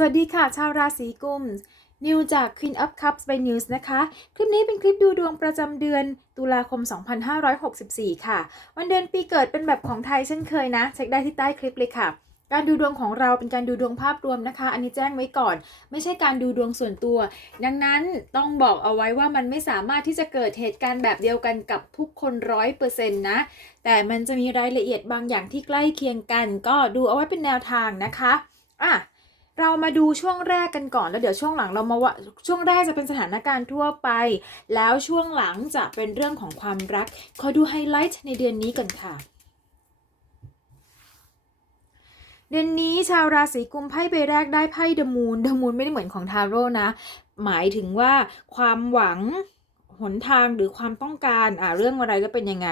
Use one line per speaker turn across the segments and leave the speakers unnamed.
สวัสดีค่ะ ชาวราศีกุมนิวจาก Queen of Cups by News นะคะ คลิปนี้เป็นคลิปดูดวงประจำเดือนตุลาคม 2564 ค่ะ วันเดือนปีเกิดเป็นแบบของไทยเช่นเคยนะ เช็คได้ที่ใต้คลิปเลยค่ะ การดูดวงของเราเป็นการดูดวงภาพรวมนะคะ อันนี้แจ้งไว้ก่อน ไม่ใช่การดูดวงส่วนตัว ดังนั้นต้องบอกเอาไว้ว่ามันไม่สามารถที่จะเกิดเหตุการณ์แบบเดียวกันกับทุกคนร้อยเปอร์เซ็นต์นะ แต่มันจะมีรายละเอียดบางอย่างที่ใกล้เคียงกัน ก็ดูเอาไว้เป็นแนวทางนะคะ อะ เรามาดูช่วงแรกกันก่อนแล้วเดี๋ยวช่วงหลังเรามาว่าช่วงแรกจะเป็นสถานการณ์ทั่วไป แล้วช่วงหลังจะเป็นเรื่องของความรัก ขอดูไฮไลท์ในเดือนนี้กันค่ะ เดือนนี้ชาวราศีกุมไพ่ใบแรกได้ไพ่เดมูนเดมูนไม่ได้เหมือนของทาโร่นะ หมายถึงว่าความหวังหนทางหรือความต้องการอ่าเรื่องอะไรก็เป็นยังไง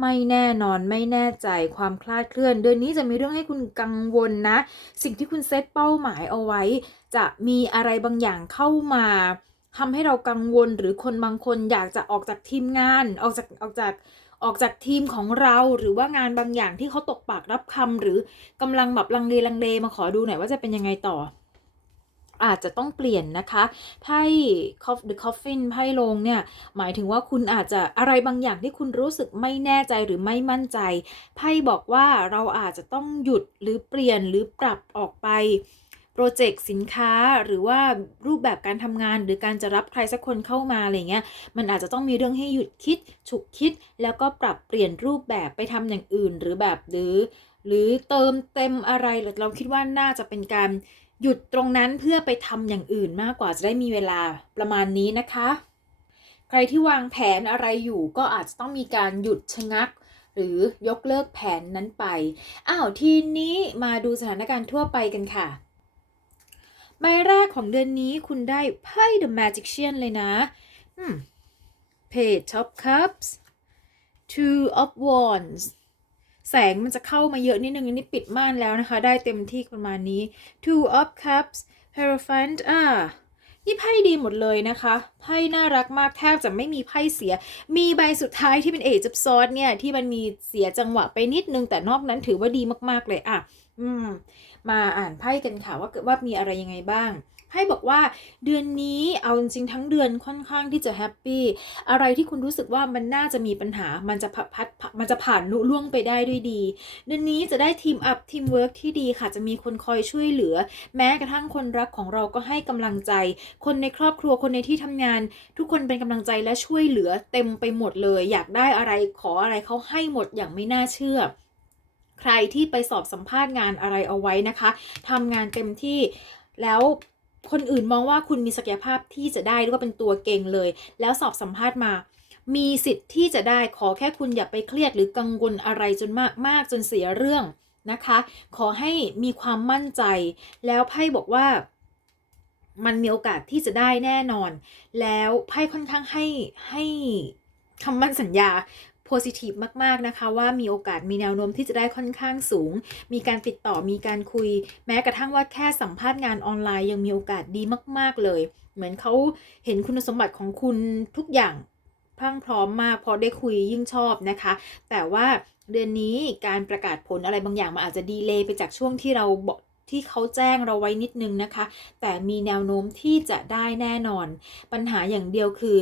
ไม่แน่นอนไม่แน่ใจความคลาดเคลื่อน เดือนนี้จะมีเรื่องให้คุณกังวลนะ สิ่งที่คุณเซตเป้าหมายเอาไว้ จะมีอะไรบางอย่างเข้ามาทำให้เรากังวลหรือคนบางคนอยากจะออกจากทีมงาน ออกจากออกจากออกจากทีมของเราหรือว่างานบางอย่างที่เขาตกปากรับคำหรือกำลังแบบลังเลลังเลมาขอดูหน่อยว่าจะเป็นยังไงต่อ อาจจะต้องเปลี่ยนนะคะไพ่ The Coffin ไพ่ลงเนี่ย หมายถึงว่าคุณอาจจะอะไรบางอย่างที่คุณรู้สึกไม่แน่ใจหรือไม่มั่นใจ ไพ่บอกว่าเราอาจจะต้องหยุดหรือเปลี่ยนหรือปรับออกไปโปรเจกต์สินค้าหรือว่ารูปแบบการทำงานหรือการจะรับใครสักคนเข้ามาอะไรเงี้ยมันอาจจะต้องมีเรื่องให้หยุดคิด ฉุกคิด แล้วก็ปรับเปลี่ยนรูปแบบไปทำอย่างอื่น หรือแบบหรือ หรือเติมเต็มอะไรเราคิดว่าน่าจะเป็นการ หยุดตรงนั้นเพื่อไปทำอย่างอื่นมากกว่าจะได้มีเวลาประมาณนี้นะคะ ใครที่วางแผนอะไรอยู่ก็อาจจะต้องมีการหยุดชะงัก หรือยกเลิกแผนนั้นไป อ้าวทีนี้มาดูสถานการณ์ทั่วไปกันค่ะ ใบแรกของเดือนนี้คุณได้ไพ่ The Magician เลยนะ Page of Cups Two of Wands แสงมันจะเข้ามาเยอะนิดนึงนนี้ปิดม่านแล้วนะคะ ได้เต็มที่ประมาณนี้ Two of Cups Hierophant อ่านี่ไพ่ดีหมดเลยนะคะ ไพ่น่ารักมากแทบจะไม่มีไพ่เสีย มีใบสุดท้ายที่เป็นเอจับซอสเนี่ย ที่มันมีเสียจังหวะไปนิดนึง แต่นอกนั้นถือว่าดีมากๆเลยอะ อืม มาอ่านไพ่กันค่ะว่าเกิดว่ามีอะไรยังไงบ้าง ไพ่บอกว่าเดือนนี้เอาจริงๆทั้งเดือนค่อนข้างที่จะแฮปปี้อะไรที่คุณรู้สึกว่ามันน่าจะมีปัญหา มันจะพัดมันจะผ่านลุล่วงไปได้ด้วยดี เดือนนี้จะได้ทีมอัพทีมเวิร์กที่ดีค่ะจะมีคนคอยช่วยเหลือ แม้กระทั่งคนรักของเราก็ให้กำลังใจ คนในครอบครัวคนในที่ทำงาน ทุกคนเป็นกำลังใจและช่วยเหลือเต็มไปหมดเลย อยากได้อะไรขออะไรเขาให้หมดอย่างไม่น่าเชื่อใครที่ไปสอบสัมภาษณ์งานอะไรเอาไว้นะคะทำงานเต็มที่แล้ว คนอื่นมองว่าคุณมีศักยภาพที่จะได้หรือว่าเป็นตัวเก่งเลย แล้วสอบสัมภาษณ์มา มีสิทธิ์ที่จะได้ขอแค่คุณอย่าไปเครียดหรือกังวลอะไรจนมากมากจนเสียเรื่องนะคะ ขอให้มีความมั่นใจ แล้วไพ่บอกว่า มันมีโอกาสที่จะได้แน่นอน แล้วไพ่ค่อนข้างให้ให้คำมั่นสัญญา positive มาก ๆ นะคะ ว่ามีโอกาสมีแนวโน้มที่จะได้ค่อนข้างสูง มีการติดต่อมีการคุย แม้กระทั่งว่าแค่สัมภาษณ์งานออนไลน์ยังมีโอกาสดีมาก ๆ เลย เหมือนเขาเห็นคุณสมบัติของคุณทุกอย่างพรั่งพร้อมมากพอได้คุยยิ่งชอบนะคะ แต่ว่าเดือนนี้การประกาศผลอะไรบางอย่างมันอาจจะดีเลย์ไปจากช่วงที่เราบอกที่เขาแจ้งเราไว้นิดนึงนะคะ แต่มีแนวโน้มที่จะได้แน่นอน ปัญหาอย่างเดียวคือ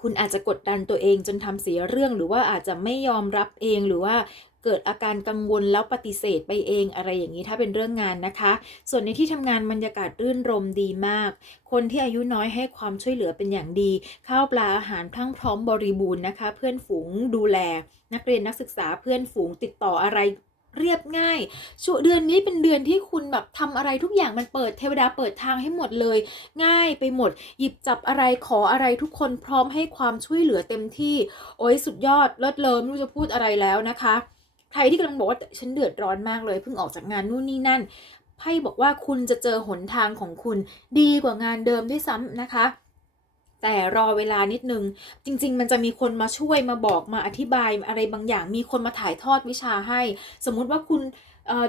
คุณอาจจะกดดันตัวเองจนทำเสียเรื่อง หรือว่าอาจจะไม่ยอมรับเองหรือว่าเกิดอาการกังวลแล้วปฏิเสธไปเองอะไรอย่างนี้ถ้าเป็นเรื่องงานนะคะ ส่วนในที่ทำงานบรรยากาศรื่นรมดีมาก คนที่อายุน้อยให้ความช่วยเหลือเป็นอย่างดี ข้าวปลาอาหารพรั่งพร้อมบริบูรณ์นะคะ เพื่อนฝูงดูแล นักเรียนนักศึกษาเพื่อนฝูงติดต่ออะไร เรียบง่ายช่วงเดือนนี้เป็นเดือนที่คุณแบบทำอะไรทุกอย่างมันเปิดเทวดาเปิดทางให้หมดเลย ง่ายไปหมด หยิบจับอะไรขออะไรทุกคนพร้อมให้ความช่วยเหลือเต็มที่ โอ้ยสุดยอดเลิศเลอไม่รู้จะพูดอะไรแล้วนะคะ ใครที่กำลังบอกว่าฉันเดือดร้อนมากเลยเพิ่งออกจากงานนู่นนี่นั่นไพ่บอกว่าคุณจะเจอหนทางของคุณดีกว่างานเดิมด้วยซ้ำนะคะ แต่รอเวลานิดนึง จริง ๆ มันจะมีคนมาช่วยมาบอกมาอธิบายอะไรบางอย่าง มีคนมาถ่ายทอดวิชาให้ สมมุติว่าคุณ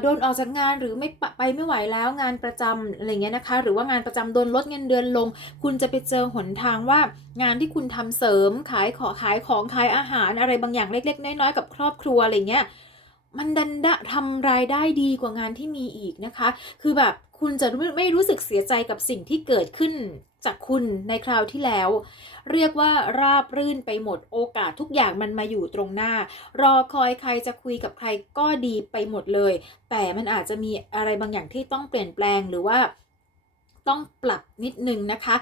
โดนออกจากงานหรือไม่ไปไม่ไหวแล้วงานประจำอะไรเงี้ยนะคะ หรือว่างานประจำโดนลดเงินเดือนลง คุณจะไปเจอหนทางว่างานที่คุณทำเสริมขายขอขายของขายอาหารอะไรบางอย่างเล็ก ๆ น้อยๆกับครอบครัวอะไรเงี้ยมันดันดะทำรายได้ดีกว่างานที่มีอีกนะคะ คือแบบคุณจะไม่ไม่รู้สึกเสียใจกับสิ่งที่เกิดขึ้น จากคุณในคราวที่แล้ว เรียกว่าราบรื่นไปหมดโอกาสทุกอย่างมันมาอยู่ตรงหน้า รอคอยใครจะคุยกับใครก็ดีไปหมดเลย แต่มันอาจจะมีอะไรบางอย่างที่ต้องเปลี่ยนแปลงหรือว่า ต้องปรับนิดนึงนะคะ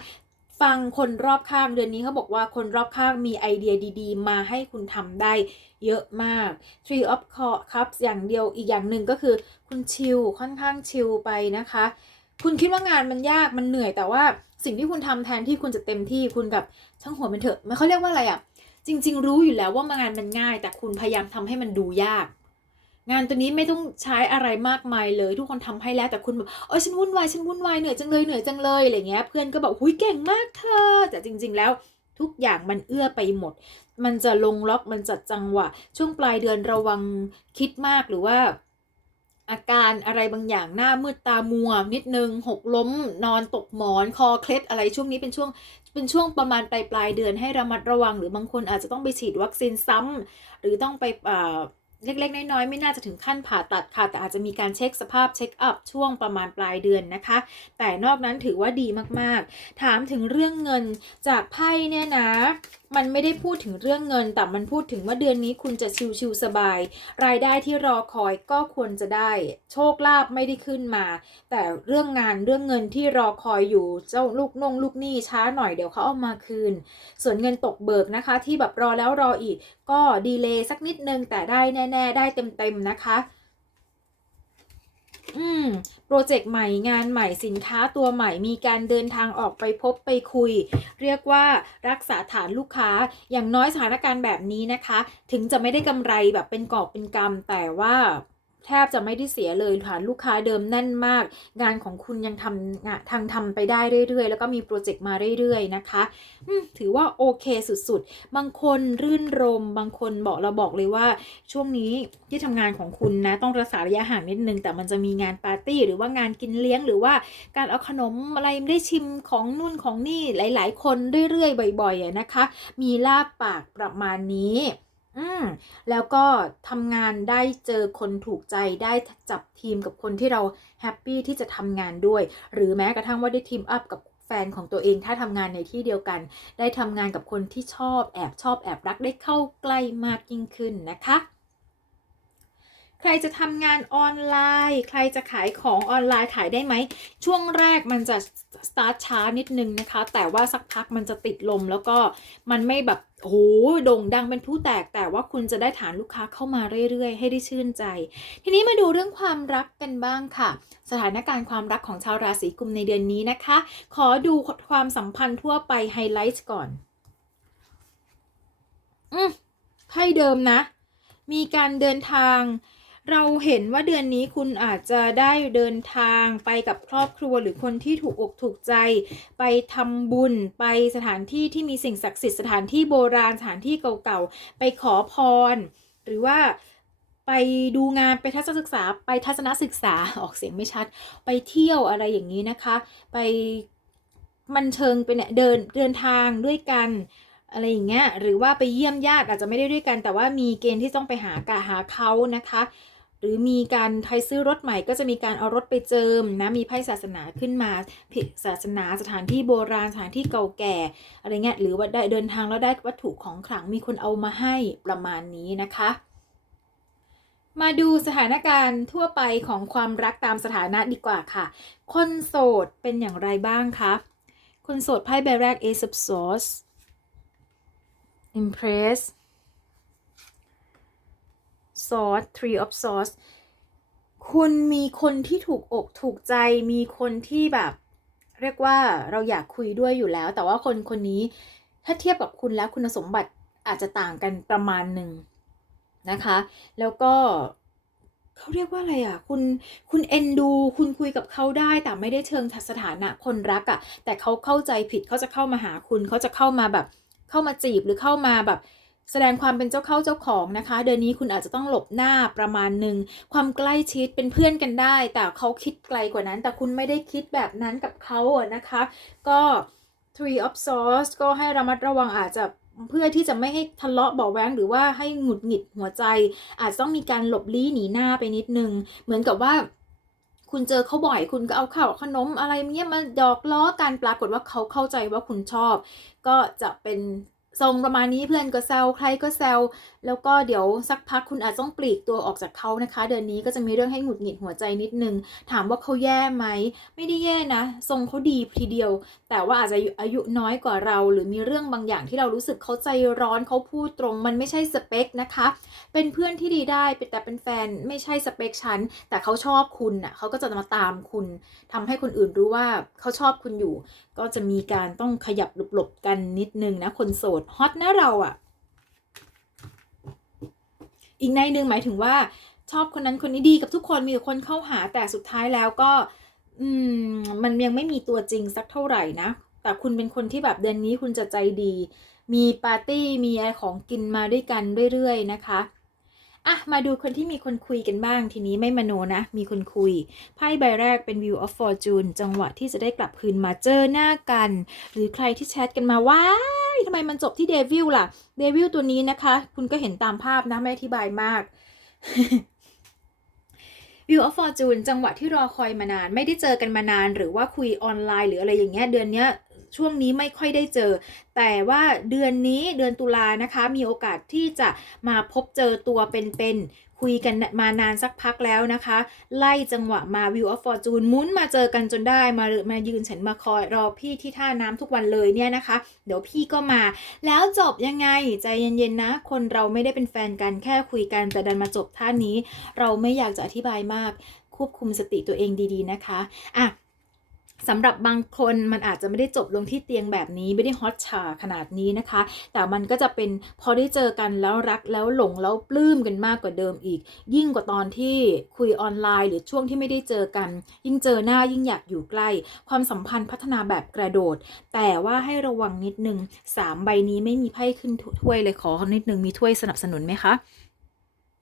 ฟังคนรอบข้างเดือนนี้เขาบอกว่าคนรอบข้างมีไอเดียดีๆ มาให้คุณทำได้เยอะมาก Tree of Cups อย่างเดียวอีกอย่างหนึ่งก็คือ คุณชิลค่อนข้างชิลไปนะคะ คุณคิดว่างานมันยากมันเหนื่อยแต่ว่า สิ่งที่คุณทำแทนที่คุณจะเต็มที่คุณกับช่างหัวมันเถอะมันเขาเรียกว่าอะไรอะ่ะ จริง ๆ รู้อยู่แล้วว่างานมันง่าย แต่คุณพยายามทำให้มันดูยาก งานตัวนี้ไม่ต้องใช้อะไรมากมายเลย ทุกคนทำให้แล้วแต่คุณแบบเออฉันวุ่นวายฉันวุ่นวายเหนื่อยจังเลยเหนื่อยจังเลยอะไรเงี้ยเพื่อนก็บอกหุยเก่งมากเธอ แต่จริง ๆ แล้วทุกอย่างมันเอื้อไปหมด มันจะลงล็อกมันจัดจังหวะ ช่วงปลายเดือนระวังคิดมากหรือว่า อาการอะไรบางอย่างหน้ามืดตามัว นิดนึงหกล้มนอนตกหมอนคอเคล็ดอะไรช่วงนี้เป็นช่วงเป็นช่วงประมาณปลายปลายเดือนให้ระมัดระวัง หรือบางคนอาจจะต้องไปฉีดวัคซีนซ้ำหรือต้องไปอ่า เล็กๆ น้อยๆ ไม่น่าจะถึงขั้นผ่าตัดค่ะ แต่อาจจะมีการเช็คสภาพเช็คอัพช่วงประมาณปลายเดือนนะคะ แต่นอกนั้นถือว่าดีมากๆ ถามถึงเรื่องเงินจากไพ่เนี่ยนะ มันไม่ได้พูดถึงเรื่องเงิน แต่มันพูดถึงว่าเดือนนี้คุณจะชิวๆสบาย รายได้ที่รอคอยก็ควรจะได้ โชคลาภไม่ได้ขึ้นมา แต่เรื่องงานเรื่องเงินที่รอคอยอยู่เจ้าลูกนงลูกหนี้ช้าหน่อยเดี๋ยวเขาเอามาคืน ส่วนเงินตกเบิกนะคะ ที่แบบรอแล้วรออีก ก็ดีเลย์สักนิดนึงแต่ได้แน่ๆ ได้เต็มๆนะคะ อืม โปรเจกต์ใหม่งานใหม่สินค้าตัวใหม่มีการเดินทางออกไปพบไปคุย เรียกว่ารักษาฐานลูกค้าอย่างน้อยสถานการณ์แบบนี้นะคะ ถึงจะไม่ได้กำไรแบบเป็นกอบเป็นกำแต่ว่า แทบจะไม่ได้เสียเลยฐานลูกค้าเดิมแน่นมาก งานของคุณยังทำทางทำไปได้เรื่อยๆ แล้วก็มีโปรเจกต์มาเรื่อยๆนะคะถือว่าโอเคสุดๆ บางคนรื่นรม บางคนบอกเราบอกเลยว่า ช่วงนี้ที่ทำงานของคุณนะ ต้องรักษาระยะห่างนิดนึง แต่มันจะมีงานปาร์ตี้ หรือว่างานกินเลี้ยงหรือว่าการเอาขนมอะไรได้ชิมของนู่นของนี่หลาย ๆ คนเรื่อยๆบ่อยๆนะคะ มีลาบปากประมาณนี้ อืมแล้วก็ทำงานได้เจอคนถูกใจได้จับทีมกับคนที่เราแฮปปี้ที่จะทำงานด้วย หรือแม้กระทั่งว่าได้ทีมอัพกับแฟนของตัวเองถ้าทำงานในที่เดียวกัน ได้ทำงานกับคนที่ชอบแอบชอบแอบรักได้เข้าใกล้มากยิ่งขึ้นนะคะ ครจะทำงานออนไลน์ ใครจะขายของออนไลน์ขายได้ไหม ช่วงแรกมันจะสตาร์ทช้านิดนึงนะคะ แต่ว่าสักพักมันจะติดลมแล้วก็มันไม่แบบโอ้โหโด่งดังเป็นผู้แตกแต่ว่าคุณจะได้ฐานลูกค้าเข้ามาเรื่อยๆ ให้ได้ชื่นใจ ทีนี้มาดูเรื่องความรักกันบ้างค่ะ สถานการณ์ความรักของชาวราศีกุมในเดือนนี้นะคะ ขอดูความสัมพันธ์ทั่วไปไฮไลท์ก่อน อืมไพ่เดิมนะ มีการเดินทาง เราเห็นว่าเดือนนี้คุณอาจจะได้เดินทางไปกับครอบครัวหรือคนที่ถูกอกถูกใจ ไปทำบุญไปสถานที่ที่มีสิ่งศักดิ์สิทธิ์สถานที่โบราณสถานที่เก่าๆ ไปขอพร หรือว่าไปดูงานไปทัศนศึกษา ไปทัศนศึกษาออกเสียงไม่ชัด ไปเที่ยวอะไรอย่างนี้นะคะ ไปมันเชิงไปเนี่ยเดินเดินทางด้วยกันอะไรอย่างเงี้ยหรือว่าไปเยี่ยมญาติอาจจะไม่ได้ด้วยกัน แต่ว่ามีเกณฑ์ที่ต้องไปหากะหาเขานะคะ หรือมีการใครซื้อรถใหม่ก็จะมีการเอารถไปเจิมนะมีไพ่ศาสนาขึ้นมาผิดศาสนาสถานที่โบราณสถานที่เก่าแก่อะไรเงี้ยหรือว่าได้เดินทางแล้วได้วัตถุของขลังมีคนเอามาให้ประมาณนี้นะคะมาดูสถานการณ์ทั่วไปของความรักตามสถานะดีกว่าค่ะ คนโสดเป็นอย่างไรบ้างคะคนโสดไพ่ใบแรก Ace of Swords Impress Swords Three of Swords คุณมีคนที่ถูกอกถูกใจ มีคนที่แบบ เรียกว่าเราอยากคุยด้วยอยู่แล้ว แต่ว่าคนคนนี้ถ้าเทียบกับคุณแล้วคุณสมบัติอาจจะต่างกันประมาณหนึ่งนะคะ แล้วก็เขาเรียกว่าอะไรอะ คุณ คุณเอ็นดู คุณคุยกับเขาได้ แต่ไม่ได้เชิงสถานะคนรักอะ แต่เขาเข้าใจผิด เขาจะเข้ามาหาคุณ เขาจะเข้ามาแบบ เข้ามาจีบหรือเข้ามาแบบ แสดงความเป็นเจ้าเข้าเจ้าของนะคะ เดือนนี้คุณอาจจะต้องหลบหน้าประมาณหนึ่งความใกล้ชิดเป็นเพื่อนกันได้ แต่เขาคิดไกลกว่านั้น แต่คุณไม่ได้คิดแบบนั้นกับเขาอะนะคะ ก็ Three of Swords ก็ให้ระมัดระวังอาจจะเพื่อที่จะไม่ให้ทะเลาะเบาแว้งหรือว่าให้หงุดหงิดหัวใจ อาจต้องมีการหลบลี้หนีหน้าไปนิดนึง เหมือนกับว่าคุณเจอเขาบ่อยคุณก็เอาข้าวขนมอะไรเนี้ยมาดอกล้อกันปรากฏว่าเขาเข้าใจว่าคุณชอบ ก็จะเป็น ทรงประมาณนี้เพื่อนก็แซวใครก็แซว แล้วก็เดี๋ยวสักพักคุณอาจต้องปลีกตัวออกจากเขานะคะ เดือนนี้ก็จะมีเรื่องให้หงุดหงิดหัวใจนิดนึง ถามว่าเขาแย่ไหม ไม่ได้แย่นะ ทรงเขาดีทีเดียว แต่ว่าอาจจะอายุน้อยกว่าเรา หรือมีเรื่องบางอย่างที่เรารู้สึกเขาใจร้อนเขาพูดตรง มันไม่ใช่สเปคนะคะ เป็นเพื่อนที่ดีได้แต่เป็นแฟนไม่ใช่สเปคฉันแต่เขาชอบคุณน่ะเขาก็จะมาตามคุณทำให้คนอื่นรู้ว่าเขาชอบคุณอยู่ ก็จะมีการต้องขยับหลบๆกันนิดนึงนะคนโสดฮอตนะเราอะ่ะ อีกในหนึ่งหมายถึงว่าชอบคนนั้นคนนี้ดีกับทุกคนมีแต่คนเข้าหาแต่สุดท้ายแล้วก็อืมมันยังไม่มีตัวจริงสักเท่าไหร่นะ แต่คุณเป็นคนที่แบบเดือนนี้คุณจะใจดี มีปาร์ตี้มีอะไรของกินมาด้วยกันเรื่อยๆนะคะอะมาดูคนที่มีคนคุยกันบ้างทีนี้ไม่มโนนะ มีคนคุย ไพ่ใบแรกเป็น View of Fortune จังหวะที่จะได้กลับคืนมาเจอหน้ากัน หรือใครที่แชทกันมาว้า ทำไมมันจบที่เดวิลล่ะ เดวิลตัวนี้นะคะ คุณก็เห็นตามภาพนะไม่อธิบายมาก View of Fortune จังหวะที่รอคอยมานาน ไม่ได้เจอกันมานาน หรือว่าคุยออนไลน์หรืออะไรอย่างเงี้ยเดือนเนี้ยช่วงนี้ไม่ค่อยได้เจอ แต่ว่าเดือนนี้เดือนตุลานะคะ มีโอกาสที่จะมาพบเจอตัวเป็นๆ คุยกันมานานสักพักแล้วนะคะ ไล่จังหวะมา View of Fortune มุนมาเจอกันจนได้มามายืนฉันมาคอยรอพี่ที่ท่าน้ำทุกวันเลยเนี่ยนะคะ เดี๋ยวพี่ก็มา แล้วจบยังไงใจเย็นๆนะ คนเราไม่ได้เป็นแฟนกันแค่คุยกันแต่ดันมาจบท่านี้ เราไม่อยากจะอธิบายมากควบคุมสติตัวเองดีๆนะคะอะ สำหรับบางคนมันอาจจะไม่ได้จบลงที่เตียงแบบนี้ไม่ได้ฮอตชาขนาดนี้นะคะ แต่มันก็จะเป็นพอได้เจอกันแล้วรักแล้วหลงแล้วปลื้มกันมากกว่าเดิมอีก ยิ่งกว่าตอนที่คุยออนไลน์หรือช่วงที่ไม่ได้เจอกัน ยิ่งเจอหน้ายิ่งอยากอยู่ใกล้ ความสัมพันธ์พัฒนาแบบกระโดด แต่ว่าให้ระวังนิดนึงสามใบนี้ไม่มีไพ่ขึ้นถ้วยเลยขอนิดนึงมีถ้วยสนับสนุนไหมคะ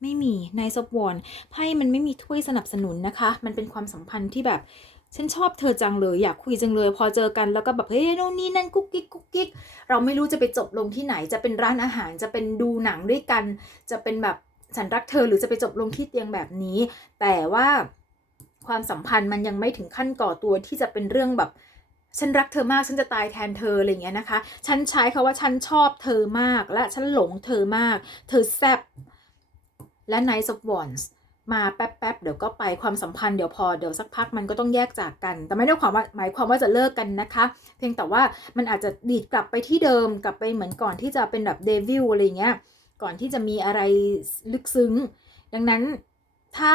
ไม่มีในซบวอนไพ่มันไม่มีถ้วยสนับสนุนนะคะ มันเป็นความสัมพันธ์ที่แบบ ฉันชอบเธอจังเลยอยากคุยจังเลย พอเจอกันแล้วก็แบบเฮ้ยโน่นนี่นั่นกุ๊กกิ๊กกุ๊กกิ๊กเราไม่รู้จะไปจบลงที่ไหน จะเป็นร้านอาหารจะเป็นดูหนังด้วยกัน จะเป็นแบบฉันรักเธอหรือจะไปจบลงที่เตียงแบบนี้ แต่ว่าความสัมพันธ์มันยังไม่ถึงขั้นก่อตัวที่จะเป็นเรื่องแบบ ฉันรักเธอมากฉันจะตายแทนเธออะไรอย่างเงี้ยนะคะ ฉันใช้คาว่าฉันชอบเธอมาก และฉันหลงเธอมาก เธอแซบและ Night of Wands มาแป๊บๆเดี๋ยวก็ไปความสัมพันธ์เดี๋ยวพอเดี๋ยวสักพักมันก็ต้องแยกจากกัน แต่ไม่ได้ความว่าหมายความว่าจะเลิกกันนะคะ เพียงแต่ว่ามันอาจจะดีดกลับไปที่เดิมกลับไปเหมือนก่อนที่จะเป็นแบบเดวิลอะไรเงี้ยก่อนที่จะมีอะไรลึกซึ้ง ดังนั้นถ้า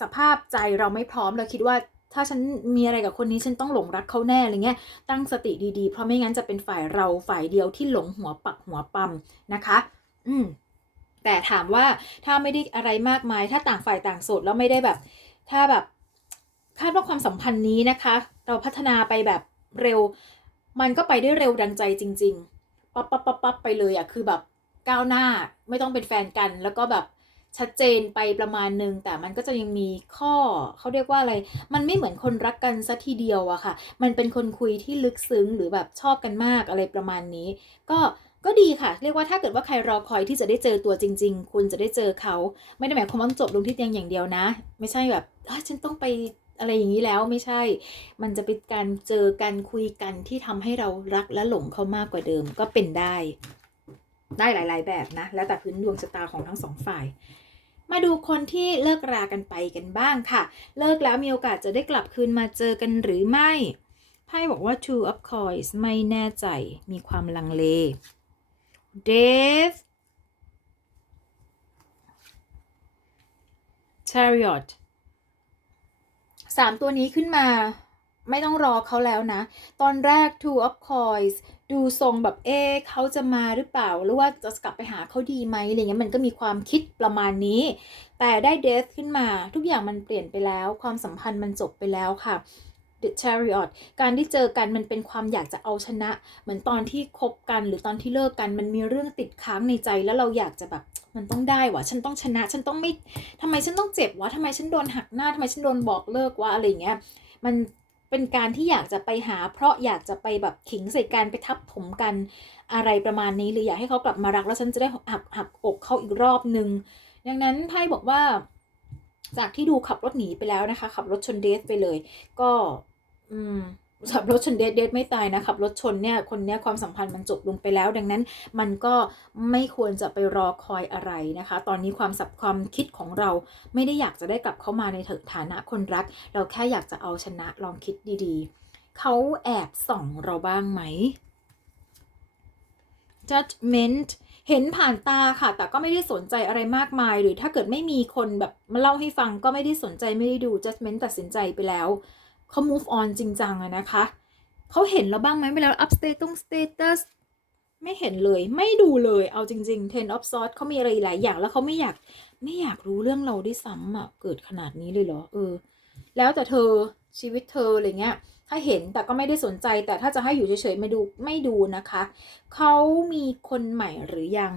สภาพใจเราไม่พร้อมเราคิดว่าถ้าฉันมีอะไรกับคนนี้ฉันต้องหลงรักเขาแน่อะไรเงี้ย ตั้งสติดีๆ เพราะไม่งั้นจะเป็นฝ่ายเราฝ่ายเดียวที่หลงหัวปักหัวปั๊มนะคะ อืม แต่ถามว่าถ้าไม่ได้อะไรมากมาย ถ้าต่างฝ่ายต่างโสดแล้วไม่ได้แบบ ถ้าแบบคาดว่าความสัมพันธ์นี้นะคะ เราพัฒนาไปแบบเร็ว มันก็ไปได้เร็วดังใจจริง ๆ ปั๊บปั๊บปั๊บปั๊บไปเลยอะ่ะคือแบบก้าวหน้าไม่ต้องเป็นแฟนกัน แล้วก็แบบชัดเจนไปประมาณนึง แต่มันก็จะยังมีข้อเขาเรียกว่าอะไร มันไม่เหมือนคนรักกันซะทีเดียวอะค่ะ มันเป็นคนคุยที่ลึกซึ้งหรือแบบชอบกันมากอะไรประมาณนี้ ก็ ก็ดีค่ะ เรียกว่าถ้าเกิดว่าใครรอคอยที่จะได้เจอตัวจริง ๆ คุณจะได้เจอเขา ไม่ได้หมายความว่าจบลงที่เตียงอย่างเดียวนะ ไม่ใช่แบบฉันต้องไปอะไรอย่างนี้แล้วไม่ใช่ มันจะเป็นการเจอกันคุยกันที่ทำให้เรารักและหลงเขามากกว่าเดิมก็เป็นได้ ได้หลาย ๆ แบบนะ แล้วแต่พื้นดวงชะตาของทั้งสองฝ่าย มาดูคนที่เลิกรากันไปกันบ้างค่ะ เลิกแล้วมีโอกาสจะได้กลับคืนมาเจอกันหรือไม่ไพ่บอกว่า two of coins ไม่แน่ใจมีความลังเล Death Chariot สามตัวนี้ขึ้นมาไม่ต้องรอเขาแล้วนะ ตอนแรก Two of Coins ดูทรงแบบเอ๊เขาจะมาหรือเปล่า หรือว่าจะกลับไปหาเขาดีไหมอะไรเงี้ยมันก็มีความคิดประมาณนี้ แต่ได้ Death ขึ้นมาทุกอย่างมันเปลี่ยนไปแล้ว ความสัมพันธ์มันจบไปแล้วค่ะ The Chariot การที่เจอกันมันเป็นความอยากจะเอาชนะ เหมือนตอนที่คบกันหรือตอนที่เลิกกันมันมีเรื่องติดค้างในใจแล้วเราอยากจะแบบมันต้องได้วะฉันต้องชนะ ฉันต้องไม่ทำไมฉันต้องเจ็บวะทำไมฉันโดนหักหน้าทำไมฉันโดนบอกเลิกวะอะไรเงี้ยมันเป็นการที่อยากจะไปหา เพราะอยากจะไปแบบขิงใส่กันไปทับถมกันอะไรประมาณนี้หรืออยากให้เขากลับมารักแล้วฉันจะได้หักหักอกเขาอีกรอบนึงดังนั้นไพ่บอกว่าจากที่ดูขับรถหนีไปแล้วนะคะ ขับรถชนเดทไปเลย ก็ อืมขับรถชนเดทเดทไม่ตายนะขับรถชนเนี่ยคนเนี้ยความสัมพันธ์มันจบลงไปแล้ว ดังนั้นมันก็ไม่ควรจะไปรอคอยอะไรนะคะ ตอนนี้ความสับความคิดของเราไม่ได้อยากจะได้กลับเข้ามาในฐานะคนรัก เราแค่อยากจะเอาชนะลองคิดดีๆ เขาแอบส่องเราบ้างไหม judgment เห็นผ่านตาค่ะ แต่ก็ไม่ได้สนใจอะไรมากมาย หรือถ้าเกิดไม่มีคนแบบมาเล่าให้ฟังก็ไม่ได้สนใจไม่ได้ดู judgment ตัดสินใจไปแล้ว เขา move on จริงจังอะนะคะเขาเห็นเราบ้างไหมเวลา up status status ไม่เห็นเลยไม่ดูเลยเอาจริงๆ ten of swords เขามีอะไรหลายอย่างแล้วเขาไม่อยากไม่อยากรู้เรื่องเราด้วยซ้ำอะเกิดขนาดนี้เลยเหรอเออ แล้วแต่เธอชีวิตเธออะไรเงี้ย ถ้าเห็นแต่ก็ไม่ได้สนใจแต่ถ้าจะให้อยู่เฉยๆไม่ดูไม่ดูนะคะเขามีคนใหม่หรือยัง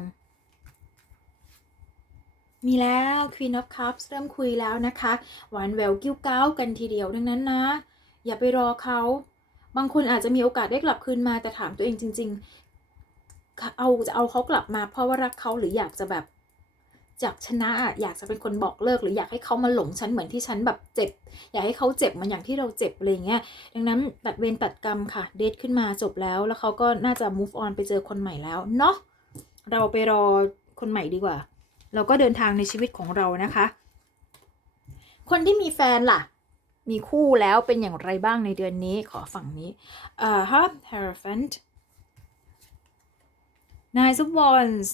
มีแล้ว Queen of Cups เริ่มคุยแล้วนะคะ หวานแหววกิ้วก้าวกันทีเดียวดังนั้นนะ อย่าไปรอเขา บางคนอาจจะมีโอกาสได้กลับคืนมาแต่ถามตัวเองจริง ๆ เอาจะเอาเขากลับมาเพราะว่ารักเขาหรืออยากจะแบบจากชนะอยากจะเป็นคนบอกเลิก หรืออยากให้เขามาหลงฉันเหมือนที่ฉันแบบเจ็บ อยากให้เขาเจ็บเหมันอย่างที่เราเจ็บอะไรเงี้ยดังนั้นตัดเวรตัดกรรมค่ะ เดทขึ้นมาจบแล้ว แล้วเขาก็น่าจะ move on ไปเจอคนใหม่แล้วเนาะเราไปรอคนใหม่ดีกว่า เราก็เดินทางในชีวิตของเรานะคะ คนที่มีแฟนล่ะ มีคู่แล้วเป็นอย่างไรบ้างในเดือนนี้ขอฝั่งนี้อ่าฮะ Hierophant Nine of Wands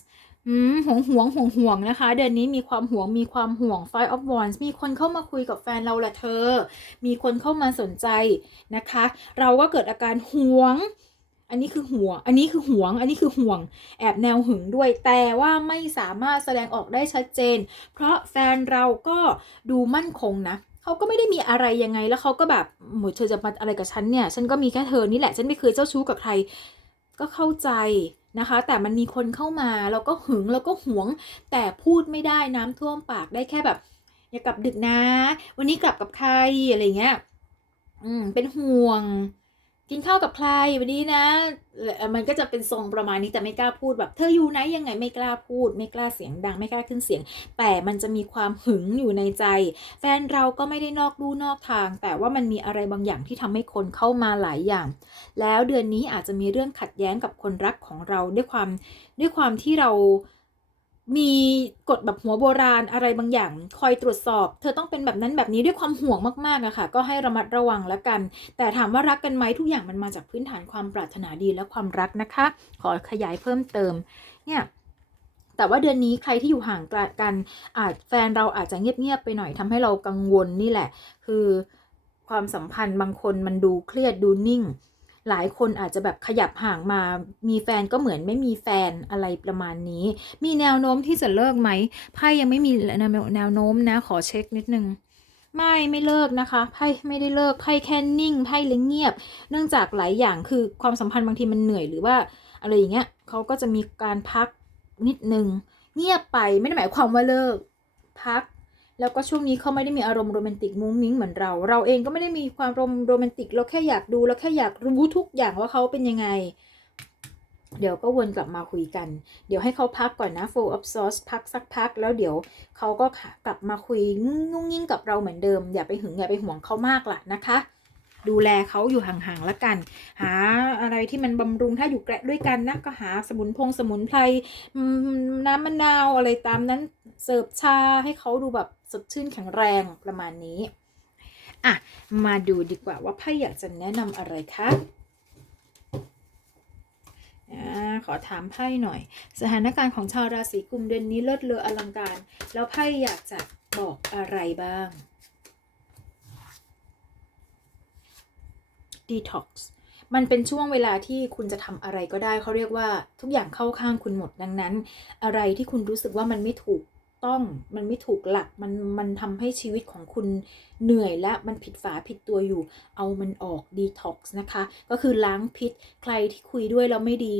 อืมห่วงห่วงห่วงห่วงนะคะ เดือนนี้มีความห่วงมีความห่วง Five of Wands มีคนเข้ามาคุยกับแฟนเราละเธอ มีคนเข้ามาสนใจนะคะ เราก็เกิดอาการห่วง อันนี้คือห่วงอันนี้คือห่วง อันนี้คือห่วง แอบแนวหึงด้วย แต่ว่าไม่สามารถแสดงออกได้ชัดเจน เพราะแฟนเราก็ดูมั่นคงนะเขาก็ไม่ได้มีอะไรยังไงแล้วเขาก็แบบหมดเธอจะมาอะไรกับฉันเนี่ย ฉันก็มีแค่เธอนี่แหละ ฉันไม่เคยเจ้าชู้กับใคร ก็เข้าใจนะคะ แต่มันมีคนเข้ามาเราก็หึงเราก็หวง แต่พูดไม่ได้น้ำท่วมปากได้แค่แบบ อย่ากลับดึกนะ วันนี้กลับกับใครอะไรเงี้ย อืมเป็นห่วง กินข้าวกับใครวันนี้นะ มันก็จะเป็นทรงประมาณนี้แต่ไม่กล้าพูดแบบ เธออยู่ไหนยังไงไม่กล้าพูด ไม่กล้าเสียงดังไม่กล้าขึ้นเสียง แต่มันจะมีความหึงอยู่ในใจ แฟนเราก็ไม่ได้นอกลู่นอกทาง แต่ว่ามันมีอะไรบางอย่างที่ทำให้คนเข้ามาหลายอย่าง แล้วเดือนนี้อาจจะมีเรื่องขัดแย้งกับคนรักของเราด้วยความด้วยความที่เรา มีกฎแบบหัวโบราณอะไรบางอย่าง คอยตรวจสอบ เธอต้องเป็นแบบนั้นแบบนี้ด้วยความห่วงมากๆอะค่ะ ก็ให้ระมัดระวังแล้วกัน แต่ถามว่ารักกันไหมทุกอย่างมันมาจากพื้นฐานความปรารถนาดีและความรักนะคะ ขอขยายเพิ่มเติม เนี่ยแต่ว่าเดือนนี้ใครที่อยู่ห่างกันอาจแฟนเราอาจจะเงียบๆไปหน่อยทำให้เรากังวลนี่แหละ คือความสัมพันธ์บางคนมันดูเครียดดูนิ่ง หลายคนอาจจะแบบขยับห่างมา มีแฟนก็เหมือนไม่มีแฟนอะไรประมาณนี้ มีแนวโน้มที่จะเลิกไหมไพ่ยังไม่มีแนวโน้มนะ ขอเช็คนิดนึงไม่ไม่เลิกนะคะไพ่ไม่ได้เลิกไพ่แค่นิ่งไพ่เลยเงียบ เนื่องจากหลายอย่างคือความสัมพันธ์บางทีมันเหนื่อยหรือว่าอะไรอย่างเงี้ยเขาก็จะมีการพักนิดนึง เงียบไปไม่ได้หมายความว่าเลิก พัก แล้วก็ช่วงนี้เขาไม่ได้มีอารมณ์โรแมนติกมุ้งมิ้งเหมือนเรา เราเองก็ไม่ได้มีความโรแมนติก เราแค่อยากดูเราแค่อยากรู้ทุกอย่างว่าเขาเป็นยังไง เดี๋ยวก็วนกลับมาคุยกัน เดี๋ยวให้เขาพักก่อนนะ full of sauce พักสักพัก แล้วเดี๋ยวเขาก็กลับมาคุยงุ้งยิ่งกับเราเหมือนเดิม อย่าไปหึงอย่าไปห่วงเขามากล่ะนะคะดูแลเขาอยู่ห่างๆแล้วกัน หาอะไรที่มันบำรุงถ้าอยู่แกะด้วยกันนะก็หาสมุนพงสมุนไพรน้ำมะนาวอะไรตามนั้นเสิร์ฟชาให้เขาดูแบบ สดชื่นแข็งแรงประมาณนี้ อะ มาดูดีกว่าว่าไพ่อยากจะแนะนำอะไรคะอขอถามไพ่หน่อย สถานการณ์ของชาวราศีกุมเดือนนี้เลิศเลออลังการ แล้วไพ่อยากจะบอกอะไรบ้าง detox มันเป็นช่วงเวลาที่คุณจะทำอะไรก็ได้เขาเรียกว่าทุกอย่างเข้าข้างคุณหมดดังนั้น อะไรที่คุณรู้สึกว่ามันไม่ถูก ต้อง มันไม่ถูกหลัก มัน มันทำให้ชีวิตของคุณเหนื่อยและมันผิดฝาผิดตัวอยู่ เอามันออกดีท็อกซ์นะคะ ก็คือล้างพิษ ใครที่คุยด้วยแล้วไม่ดี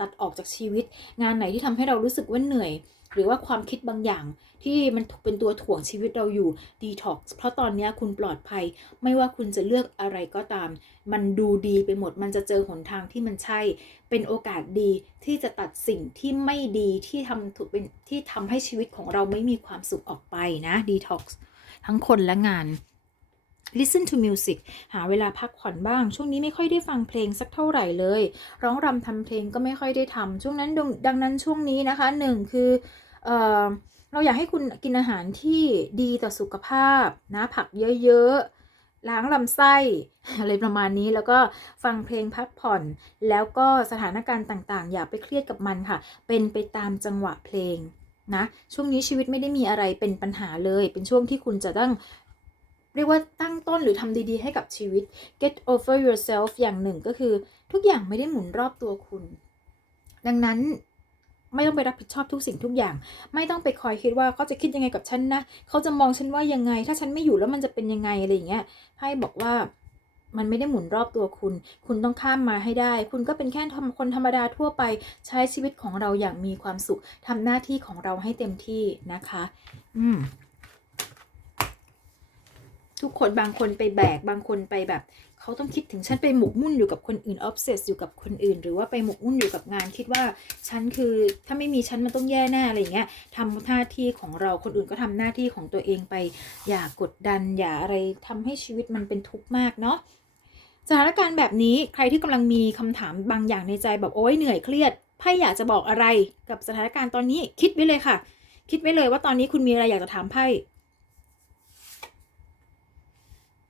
ตัดออกจากชีวิต งานไหนที่ทำให้เรารู้สึกว่าเหนื่อย หรือว่าความคิดบางอย่าง ที่มันเป็นตัวถ่วงชีวิตเราอยู่ดีท็อกซ์เพราะตอนนี้คุณปลอดภัย ไม่ว่าคุณจะเลือกอะไรก็ตาม มันดูดีไปหมด มันจะเจอหนทางที่มันใช่ เป็นโอกาสดีที่จะตัดสิ่งที่ไม่ดีที่ทำถูกเป็นที่ทำให้ชีวิตของเราไม่มีความสุขออกไปนะดีท็อกซ์ทั้งคนและงาน listen to music หาเวลาพักผ่อนบ้าง ช่วงนี้ไม่ค่อยได้ฟังเพลงสักเท่าไหร่เลย ร้องรำทำเพลงก็ไม่ค่อยได้ทำช่วงนั้นดังดังนั้นช่วงนี้นะคะหนึ่งคือเออ เราอยากให้คุณกินอาหารที่ดีต่อสุขภาพนะผักเยอะๆ ล้างลำไส้อะไรประมาณนี้แล้วก็ฟังเพลงพักผ่อน แล้วก็สถานการณ์ต่างๆ อย่าไปเครียดกับมันค่ะ เป็นไปตามจังหวะเพลงนะช่วงนี้ชีวิตไม่ได้มีอะไรเป็นปัญหาเลย เป็นช่วงที่คุณจะต้องเรียกว่าตั้งต้นหรือทำดี ๆ ให้กับชีวิต get over yourself อย่างหนึ่งก็คือ ทุกอย่างไม่ได้หมุนรอบตัวคุณ ดังนั้น ไม่ต้องไปรับผิดชอบทุกสิ่งทุกอย่าง ไม่ต้องไปคอยคิดว่าเขาจะคิดยังไงกับฉันนะเขาจะมองฉันว่ายังไง ถ้าฉันไม่อยู่แล้วมันจะเป็นยังไงอะไรอย่างเงี้ยไพ่บอกว่ามันไม่ได้หมุนรอบตัวคุณ คุณต้องข้ามมาให้ได้ คุณก็เป็นแค่คนธรรมดาทั่วไป ใช้ชีวิตของเราอย่างมีความสุข ทำหน้าที่ของเราให้เต็มที่นะคะ อืม ทุกคนบางคนไปแบก บางคนไปแบบ เขาต้องคิดถึงฉันไปหมกมุ่นอยู่กับคนอื่น obsess อยู่กับคนอื่น หรือว่าไปหมกมุ่นอยู่กับงานคิดว่าฉันคือถ้าไม่มีฉันมันต้องแย่แน่อะไรอย่างเงี้ยทำหน้าที่ของเราคนอื่นก็ทำหน้าที่ของตัวเองไป อย่ากดดัน อย่าอะไรทำให้ชีวิตมันเป็นทุกข์มากเนาะสถานการณ์แบบนี้ใครที่กำลังมีคำถามบางอย่างในใจแบบโอ๊ยเหนื่อยเครียดไพ่อยากจะบอกอะไรกับสถานการณ์ตอนนี้คิดไว้เลยค่ะ คิดไว้เลยว่าตอนนี้คุณมีอะไรอยากจะถามไพ่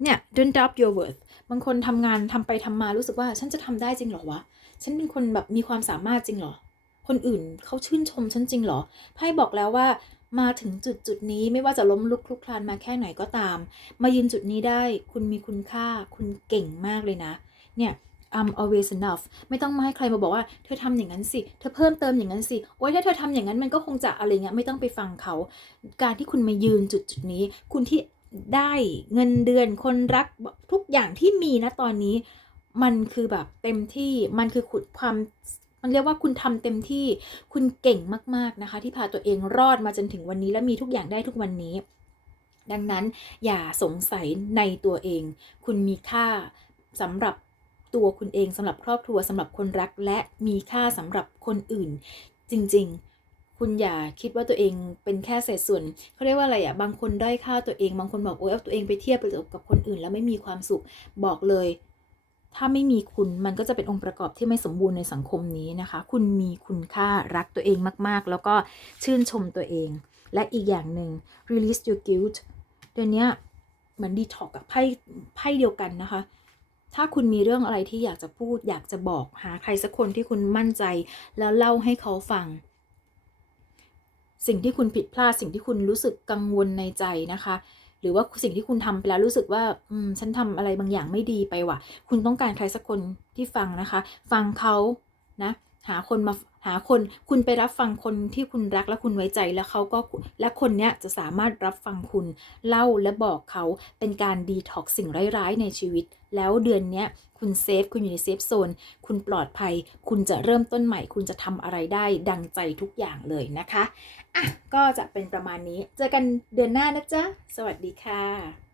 เนี่ย don't doubt your worth บางคนทำงานทำไปทำมารู้สึกว่าฉันจะทำได้จริงหรอวะ ฉันเป็นคนแบบมีความสามารถจริงหรอ คนอื่นเขาชื่นชมฉันจริงหรอ ไพ่บอกแล้วว่ามาถึงจุดจุดนี้ไม่ว่าจะล้มลุกคลุกคลานมาแค่ไหนก็ตาม มายืนจุดนี้ได้คุณมีคุณค่า คุณเก่งมากเลยนะ เนี่ย I'm always enough ไม่ต้องมาให้ใครมาบอกว่าเธอทำอย่างนั้นสิ เธอเพิ่มเติมอย่างนั้นสิ โอ๊ยถ้าเธอทำอย่างนั้นมันก็คงจะอะไรเงี้ยไม่ต้องไปฟังเขา การที่คุณมายืนจุดจุดนี้ คุณที่ ได้เงินเดือนคนรักทุกอย่างที่มีนะตอนนี้ มันคือแบบเต็มที่มันคือขุดความมันเรียกว่าคุณทำเต็มที่คุณเก่งมาก ๆนะคะ ที่พาตัวเองรอดมาจนถึงวันนี้และมีทุกอย่างได้ทุกวันนี้ ดังนั้นอย่าสงสัยในตัวเอง คุณมีค่าสำหรับตัวคุณเองสำหรับครอบครัวสำหรับคนรักและมีค่าสำหรับคนอื่น จริง ๆ คุณอย่าคิดว่าตัวเองเป็นแค่เศษส่วนเขาเรียกว่าอะไรอะบางคนด้อยค่าตัวเองบางคนบอกโอ๊ยเอาตัวเองไปเทียบกับคนอื่น แล้วไม่มีความสุขบอกเลย ถ้าไม่มีคุณมันก็จะเป็นองค์ประกอบที่ไม่สมบูรณ์ในสังคมนี้นะคะ คุณมีคุณค่ารักตัวเองมากๆ แล้วก็ชื่นชมตัวเอง และอีกอย่างหนึ่ง release your guilt เดือนนี้เหมือนดีท็อกกับไพ่ไพ่เดียวกันนะคะถ้าคุณมีเรื่องอะไรที่อยากจะพูด อยากจะบอกหาใครสักคนที่คุณมั่นใจ แล้วเล่าให้เขาฟัง สิ่งที่คุณผิดพลาดสิ่งที่คุณรู้สึกกังวลในใจนะคะ หรือว่าสิ่งที่คุณทำไปแล้วรู้สึกว่าอืมฉันทำอะไรบางอย่างไม่ดีไปว่ะ คุณต้องการใครสักคนที่ฟังนะคะ ฟังเขานะ หาคนมาหาคนคุณไปรับฟังคนที่คุณรักและคุณไว้ใจแล้วเขาก็และคนเนี้ยจะสามารถรับฟังคุณเล่าและบอกเขาเป็นการดีท็อกสิ่งร้ายๆ ในชีวิต แล้วเดือนเนี้ยคุณเซฟคุณอยู่ในเซฟโซนคุณปลอดภัย คุณจะเริ่มต้นใหม่ คุณจะทำอะไรได้ดังใจทุกอย่างเลยนะคะอะก็จะเป็นประมาณนี้ เจอกันเดือนหน้านะจ๊ะ สวัสดีค่ะ